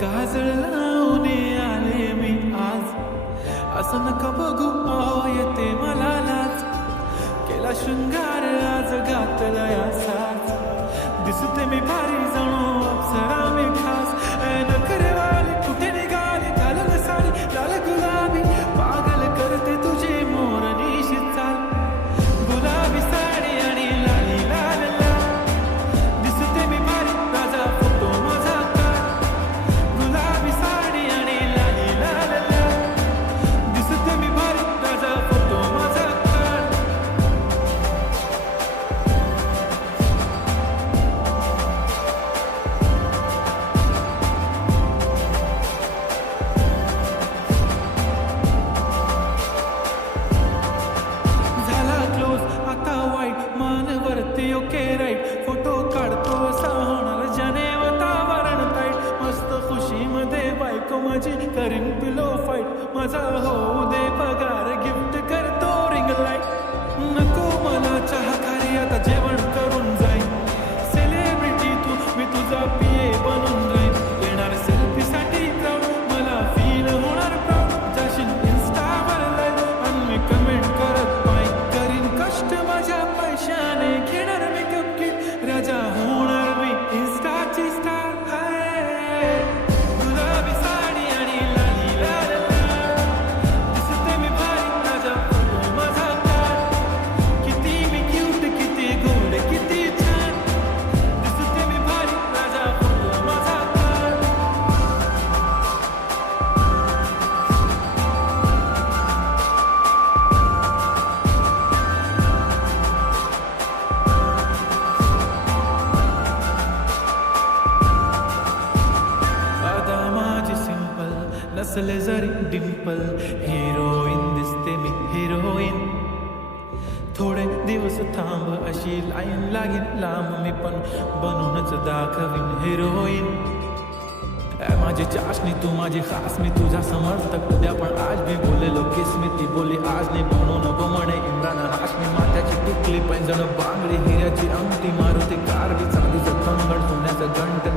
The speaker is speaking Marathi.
काजळ लावून आले मी आज, असं नका बघू येते मला लाज. केला शृंगार आज घातला या साज, दिसते मी भारी जणू अप्सरा मी खास. नखरे वाली कुठे निघाली घालल साडी लाल गुलाबी, पागल करते तुझे मोरनीशी चाल. गुलाबी साडी आणि लाली लाल लाल, दिसते मी भारी राजा फोटो माझा काढ. गुलाबी साडी आणि लाली लाल लाल, दिसते मी भारी राजा फोटो माझा काढ. झाला क्लोज आता वाईट, मानवरती ओके राईट. फोटो काढतो असा होणार ज्याने वातावरण ताईट. मस्त खुशीमध्ये बायको माझी करीन पिलो फाईट. माझा होऊ दे पगार गिफ्ट करतो रिंग लाईट. नको मला चहा खारी आता जेवण करून जाईन. सेलिब्रिटी तू मी तुझा पिये बनून राहीन. येणार सेल्फी साठी क्राऊड, मला फील होणार प्राऊड. जाशील इन्स्टावर लाईव्ह आणि मी कमेंट करत पाहिन. करीन कष्ट माझ्या पैशाने, घेणार मेकअप किट, राजा होणार मी इन्स्टाची स्टार. गुलाबी साडी आणि लाली लाल लाल, दिसते मी भारी राजा फोटो माझा काढ. किती मी क्यूट, किती गोड, किती छान, दिसते मी भारी राजा फोटो माझा काढ. आता माझी सिंपल नसले जरी डिंपल, हिरोईन दिसते मी हिरोईन. थोडे दिवस थांब अशी लाईन लागेल लांब, मी पण बनूनच दाखवीन हिरोईन. माझी चाशनी तू माझी खास, मी तुझा समर्थक उद्या पण आज मी बोलेलो किस मी. ती बोली आज नाही म्हणून म्हणे इम्रान हाशमी. माथ्याची टिकली पैंजण बांगडी, हिऱ्याची अंगठी, मारुती कार बी चांदीचं कंगण, सोन्याचं घंट